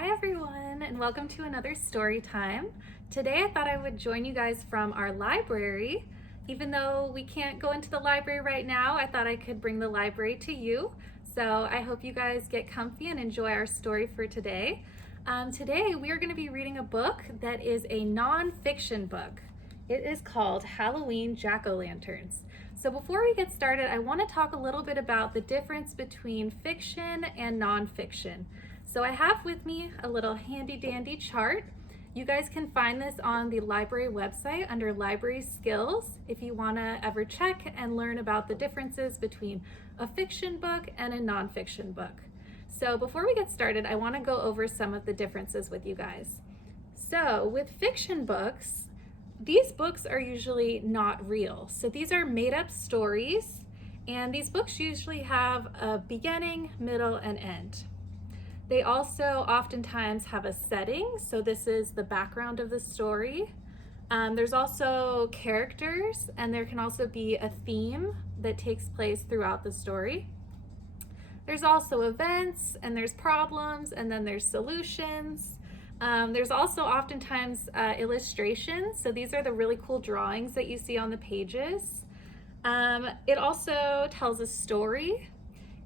Hi everyone, and welcome to another story time. Today I thought I would join you guys from our library. Even though we can't go into the library right now, I thought I could bring the library to you. So I hope you guys get comfy and enjoy our story for today. Today we are going to be reading a book that is a non-fiction book. It is called Halloween Jack-O-Lanterns. So before we get started, I want to talk a little bit about the difference between fiction and non-fiction. So I have with me a little handy dandy chart. You guys can find this on the library website under library skills if you want to ever check and learn about the differences between a fiction book and a nonfiction book. So before we get started, I want to go over some of the differences with you guys. So with fiction books, these books are usually not real. So these are made up stories, and these books usually have a beginning, middle, and end. They also oftentimes have a setting, so this is the background of the story. There's also characters, and there can also be a theme that takes place throughout the story. There's also events, and there's problems, and then there's solutions. There's also oftentimes illustrations, so these are the really cool drawings that you see on the pages. It also tells a story,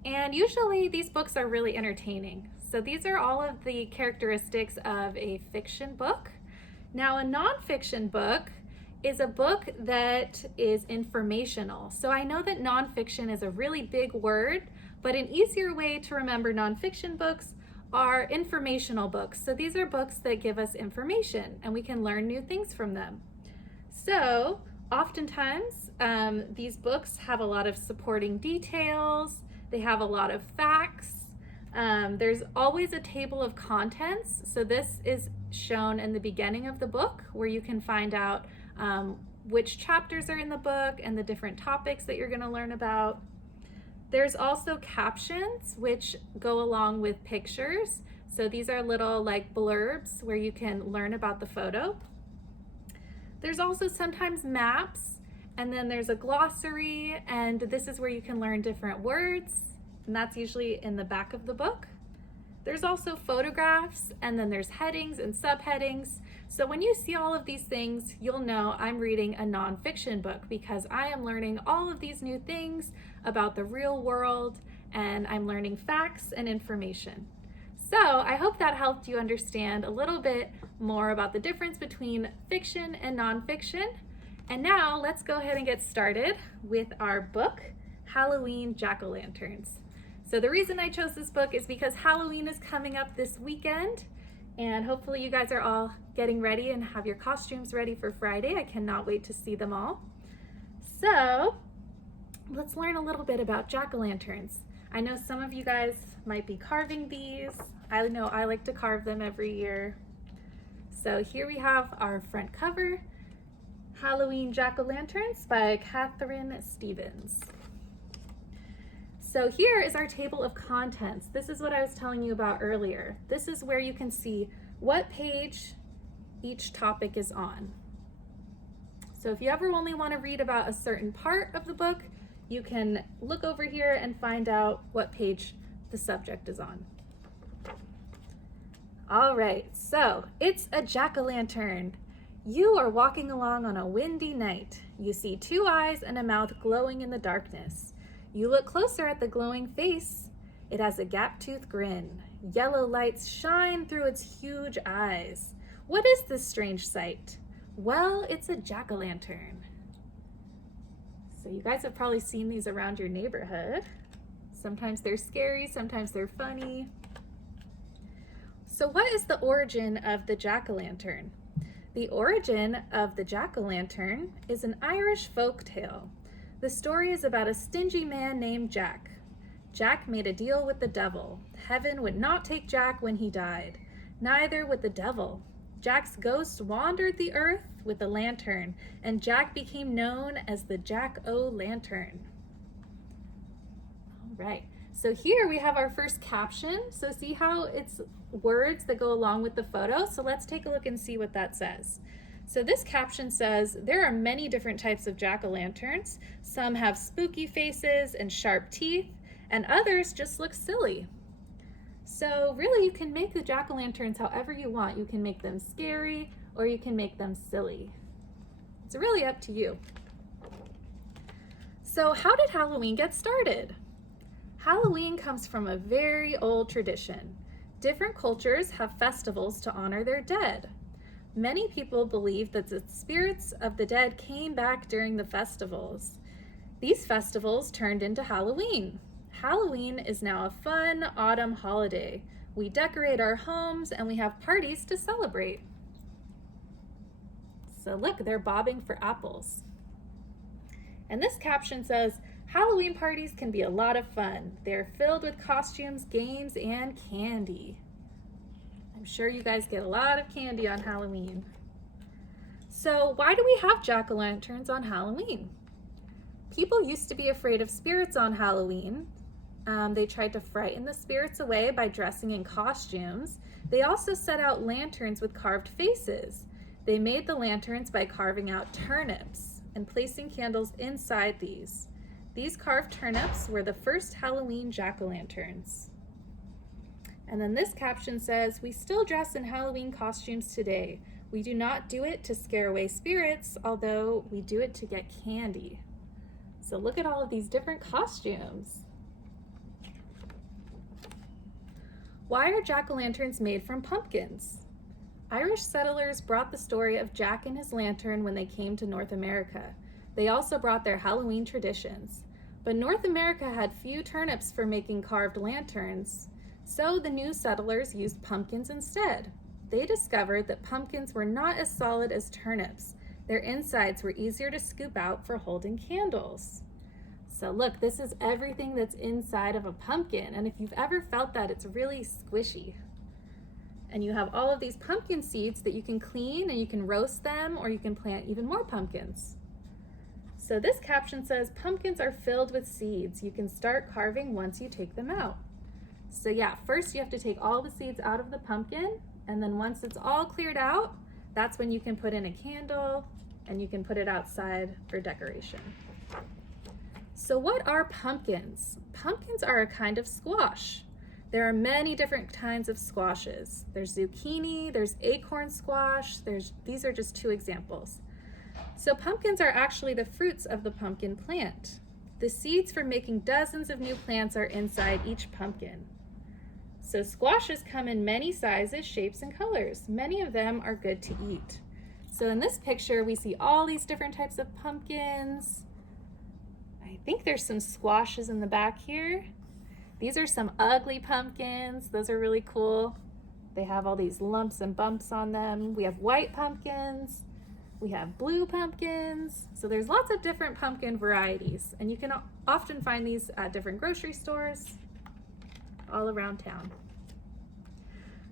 and usually these books are really entertaining. So these are all of the characteristics of a fiction book. Now, a nonfiction book is a book that is informational. So I know that nonfiction is a really big word, but an easier way to remember nonfiction books are informational books. So these are books that give us information and we can learn new things from them. So oftentimes these books have a lot of supporting details. They have a lot of facts. There's always a table of contents. So this is shown in the beginning of the book where you can find out which chapters are in the book and the different topics that you're going to learn about. There's also captions which go along with pictures. So these are little like blurbs where you can learn about the photo. There's also sometimes maps, and then there's a glossary, and this is where you can learn different words, and that's usually in the back of the book. There's also photographs, and then there's headings and subheadings. So when you see all of these things, you'll know I'm reading a nonfiction book because I am learning all of these new things about the real world, and I'm learning facts and information. So I hope that helped you understand a little bit more about the difference between fiction and nonfiction. And now let's go ahead and get started with our book, Halloween Jack-O-Lanterns. So the reason I chose this book is because Halloween is coming up this weekend, and hopefully you guys are all getting ready and have your costumes ready for Friday. I cannot wait to see them all. So let's learn a little bit about jack-o'-lanterns. I know some of you guys might be carving these. I know I like to carve them every year. So here we have our front cover, Halloween Jack-O-Lanterns by Catherine Stevens. So here is our table of contents. This is what I was telling you about earlier. This is where you can see what page each topic is on. So if you ever only want to read about a certain part of the book, you can look over here and find out what page the subject is on. All right, so it's a jack-o'-lantern. You are walking along on a windy night. You see two eyes and a mouth glowing in the darkness. You look closer at the glowing face. It has a gap-toothed grin. Yellow lights shine through its huge eyes. What is this strange sight? Well, it's a jack-o'-lantern. So you guys have probably seen these around your neighborhood. Sometimes they're scary, sometimes they're funny. So what is the origin of the jack-o'-lantern? The origin of the jack-o'-lantern is an Irish folk tale. The story is about a stingy man named Jack. Jack made a deal with the devil. Heaven would not take Jack when he died. Neither would the devil. Jack's ghost wandered the earth with a lantern, and Jack became known as the Jack-O'-Lantern. All right, so here we have our first caption. So see how it's words that go along with the photo? So let's take a look and see what that says. So this caption says, there are many different types of jack-o'-lanterns. Some have spooky faces and sharp teeth, and others just look silly. So really, you can make the jack-o'-lanterns however you want. You can make them scary or you can make them silly. It's really up to you. So how did Halloween get started? Halloween comes from a very old tradition. Different cultures have festivals to honor their dead. Many people believe that the spirits of the dead came back during the festivals. These festivals turned into Halloween. Halloween is now a fun autumn holiday. We decorate our homes and we have parties to celebrate. So look, they're bobbing for apples. And this caption says, Halloween parties can be a lot of fun. They're filled with costumes, games, and candy. I'm sure you guys get a lot of candy on Halloween. So why do we have jack-o'-lanterns on Halloween? People used to be afraid of spirits on Halloween. They tried to frighten the spirits away by dressing in costumes. They also set out lanterns with carved faces. They made the lanterns by carving out turnips and placing candles inside these. These carved turnips were the first Halloween jack-o'-lanterns. And then this caption says, we still dress in Halloween costumes today. We do not do it to scare away spirits, although we do it to get candy. So look at all of these different costumes. Why are jack-o'-lanterns made from pumpkins? Irish settlers brought the story of Jack and his lantern when they came to North America. They also brought their Halloween traditions. But North America had few turnips for making carved lanterns, so the new settlers used pumpkins instead. They discovered that pumpkins were not as solid as turnips. Their insides were easier to scoop out for holding candles. So look, this is everything that's inside of a pumpkin, and if you've ever felt that, it's really squishy. And you have all of these pumpkin seeds that you can clean and you can roast them, or you can plant even more pumpkins. So this caption says, pumpkins are filled with seeds. You can start carving once you take them out. So yeah, first you have to take all the seeds out of the pumpkin, and then once it's all cleared out, that's when you can put in a candle and you can put it outside for decoration. So what are pumpkins? Pumpkins are a kind of squash. There are many different kinds of squashes. There's zucchini, there's acorn squash, these are just two examples. So pumpkins are actually the fruits of the pumpkin plant. The seeds for making dozens of new plants are inside each pumpkin. So squashes come in many sizes, shapes, and colors. Many of them are good to eat. So in this picture, we see all these different types of pumpkins. I think there's some squashes in the back here. These are some ugly pumpkins. Those are really cool. They have all these lumps and bumps on them. We have white pumpkins. We have blue pumpkins. So there's lots of different pumpkin varieties, and you can often find these at different grocery stores all around town.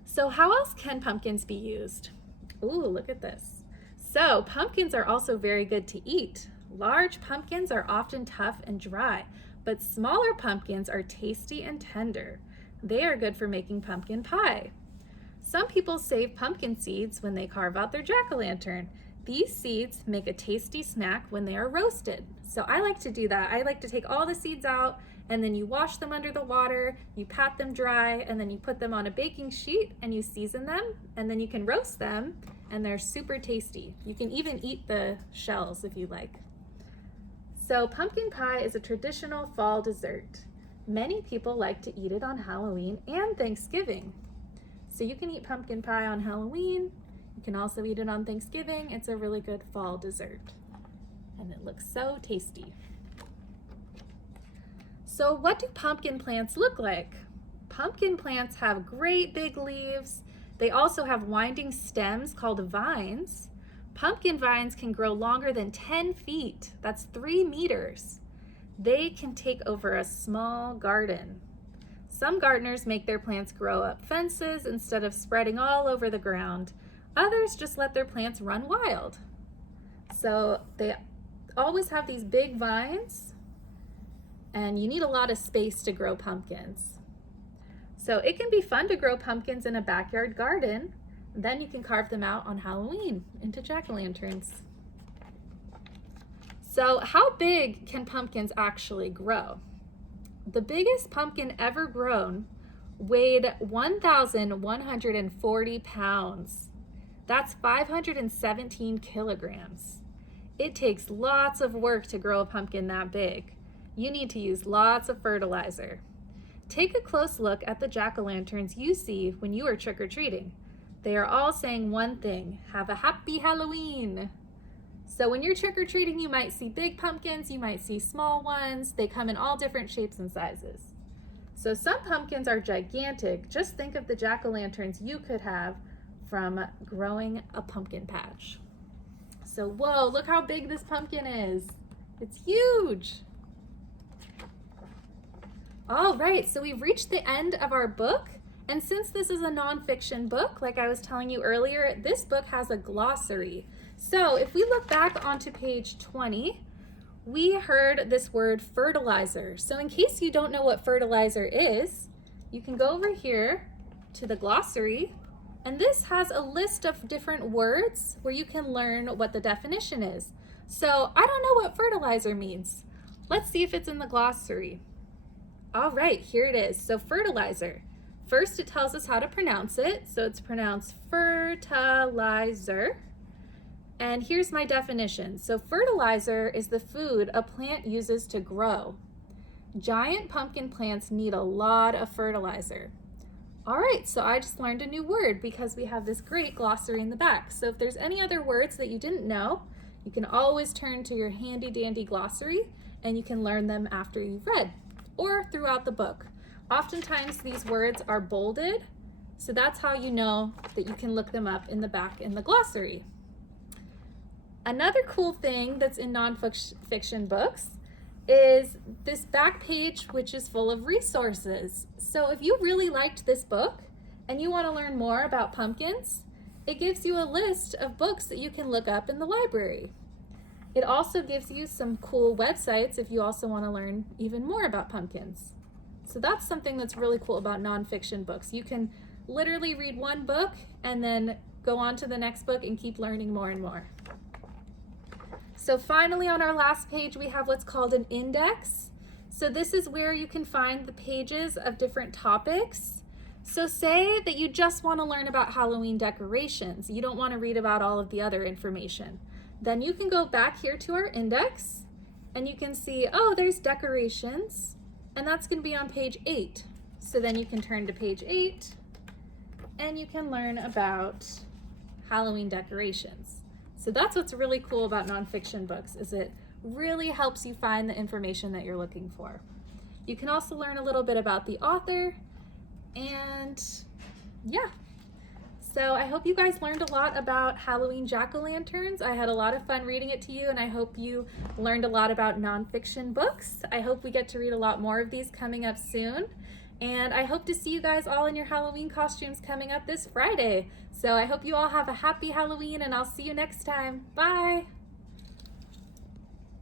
So how else can pumpkins be used? Ooh, look at this. So pumpkins are also very good to eat. Large pumpkins are often tough and dry, but smaller pumpkins are tasty and tender. They are good for making pumpkin pie. Some people save pumpkin seeds when they carve out their jack-o'-lantern. These seeds make a tasty snack when they are roasted. So I like to do that. I like to take all the seeds out, and then you wash them under the water, you pat them dry, and then you put them on a baking sheet and you season them, and then you can roast them, and they're super tasty. You can even eat the shells if you like. So pumpkin pie is a traditional fall dessert. Many people like to eat it on Halloween and Thanksgiving. So you can eat pumpkin pie on Halloween. You can also eat it on Thanksgiving. It's a really good fall dessert. And it looks so tasty. So what do pumpkin plants look like? Pumpkin plants have great big leaves. They also have winding stems called vines. Pumpkin vines can grow longer than 10 feet. That's 3 meters. They can take over a small garden. Some gardeners make their plants grow up fences instead of spreading all over the ground. Others just let their plants run wild. So they always have these big vines, and you need a lot of space to grow pumpkins. So it can be fun to grow pumpkins in a backyard garden. Then you can carve them out on Halloween into jack-o'-lanterns. So how big can pumpkins actually grow? The biggest pumpkin ever grown weighed 1,140 pounds. That's 517 kilograms. It takes lots of work to grow a pumpkin that big. You need to use lots of fertilizer. Take a close look at the jack-o'-lanterns you see when you are trick-or-treating. They are all saying one thing: have a happy Halloween. So when you're trick-or-treating, you might see big pumpkins, you might see small ones. They come in all different shapes and sizes. So some pumpkins are gigantic. Just think of the jack-o'-lanterns you could have from growing a pumpkin patch. So whoa, look how big this pumpkin is. It's huge. All right, so we've reached the end of our book. And since this is a nonfiction book, like I was telling you earlier, this book has a glossary. So if we look back onto page 20, we heard this word fertilizer. So in case you don't know what fertilizer is, you can go over here to the glossary, and this has a list of different words where you can learn what the definition is. So I don't know what fertilizer means. Let's see if it's in the glossary. All right, here it is. So fertilizer. First, it tells us how to pronounce it. So it's pronounced fertilizer. And here's my definition. So fertilizer is the food a plant uses to grow. Giant pumpkin plants need a lot of fertilizer. All right, so I just learned a new word because we have this great glossary in the back. So if there's any other words that you didn't know, you can always turn to your handy dandy glossary and you can learn them after you've read or throughout the book. Oftentimes these words are bolded, so that's how you know that you can look them up in the back in the glossary. Another cool thing that's in nonfiction books is this back page, which is full of resources. So if you really liked this book and you want to learn more about pumpkins, it gives you a list of books that you can look up in the library. It also gives you some cool websites if you also want to learn even more about pumpkins. So that's something that's really cool about nonfiction books. You can literally read one book and then go on to the next book and keep learning more and more. So finally, on our last page, we have what's called an index. So this is where you can find the pages of different topics. So say that you just want to learn about Halloween decorations. You don't want to read about all of the other information. Then you can go back here to our index and you can see, oh, there's decorations, and that's going to be on page 8. So then you can turn to page 8 and you can learn about Halloween decorations. So that's what's really cool about nonfiction books, is it really helps you find the information that you're looking for. You can also learn a little bit about the author, and yeah. So I hope you guys learned a lot about Halloween jack-o'-lanterns. I had a lot of fun reading it to you, and I hope you learned a lot about nonfiction books. I hope we get to read a lot more of these coming up soon. And I hope to see you guys all in your Halloween costumes coming up this Friday. So I hope you all have a happy Halloween, and I'll see you next time. Bye!